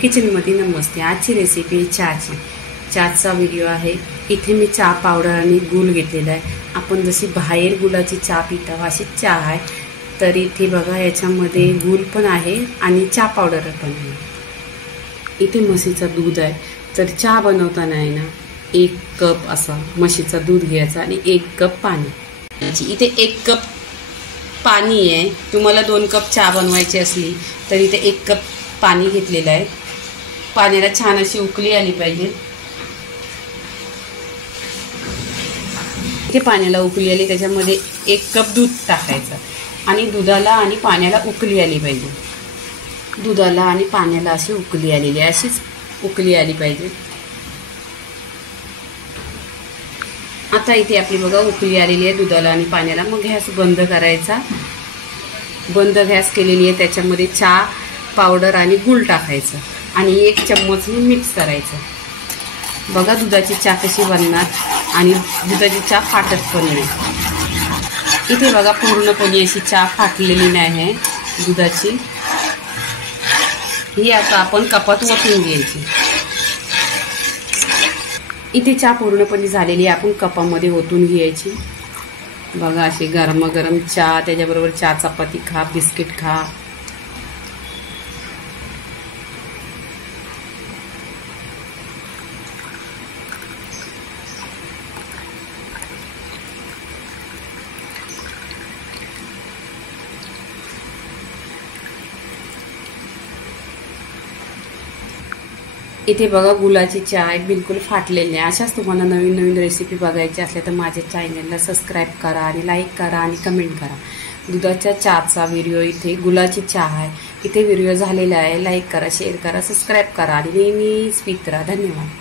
Kitchen मध्ये नमस्ते। आजची recipe चहाची। चहाचा व्हिडिओ आहे। इथे मी चहा पावडर आणि गूळ घेतलेला आहे। आपण जशी बाहेर गुळाची चहा पितो अशी चहा आहे, तर इथे बघा याच्यामध्ये गूळ पण आहे आणि चहा पावडर पण आहे। इथे म्हशीचं दूध आहे, तर चहा बनवताना आहे ना 1 कप असा म्हशीचं दूध घ्यायचं आणि 1 कप पाणी। इथे 1 कप पाणी आहे। तुम्हाला 2 कप चहा बनवायची असली तर इथे 1 कप पाणी घेतलेलं आहे। पाण्याला छान अशी उकळी आली पाहिजे। इथे पाण्याला उकळी आली, त्याच्यामध्ये 1 कप दूध टाकायचं आणि दुधाला आणि पाण्याला उकळी आली पाहिजे। दुधाला आणि पाण्याला अशी उकळी आलेली आहे, अशीच उकळी आली पाहिजे। आता इथे आपली बघा उकळी आलेली आहे दुधाला आणि पाण्याला। मग गॅस बंद करायचा। बंद गॅस केलेली आहे, त्याच्यामध्ये चहा पावडर आणि गूळ टाकायचं आणि 1 चम्मच मिक्स करायचं। बघा दुधाची चहा कशी बनणार आणि दुधाची चहा फाटत पण नाही। इथे बघा पूर्णपणे अशी चहा फाटलेली नाही आहे दुधाची। ही आता आपण कपात ओतून घ्यायची। इथे चहा पूर्णपणे झालेली आहे, आपण कपामध्ये ओतून घ्यायची। बघा अशी गरमागरम चहा, त्याच्याबरोबर चहा चपाती खा, बिस्किट खा। इथे बघा गुळाची चहा आहे, बिलकुल फाटलेली आहे। अशाच तुम्हाला नवीन नवीन रेसिपी बघायची असल्या तर माझ्या चॅनलला सबस्क्राईब करा आणि लाईक करा आणि कमेंट करा। दुधाच्या चहाचा व्हिडिओ, इथे गुळाची चहा आहे, इथे व्हिडिओ झालेला आहे। लाईक करा, शेअर करा, सबस्क्राईब करा आणि नेहमीच पित राहा। धन्यवाद।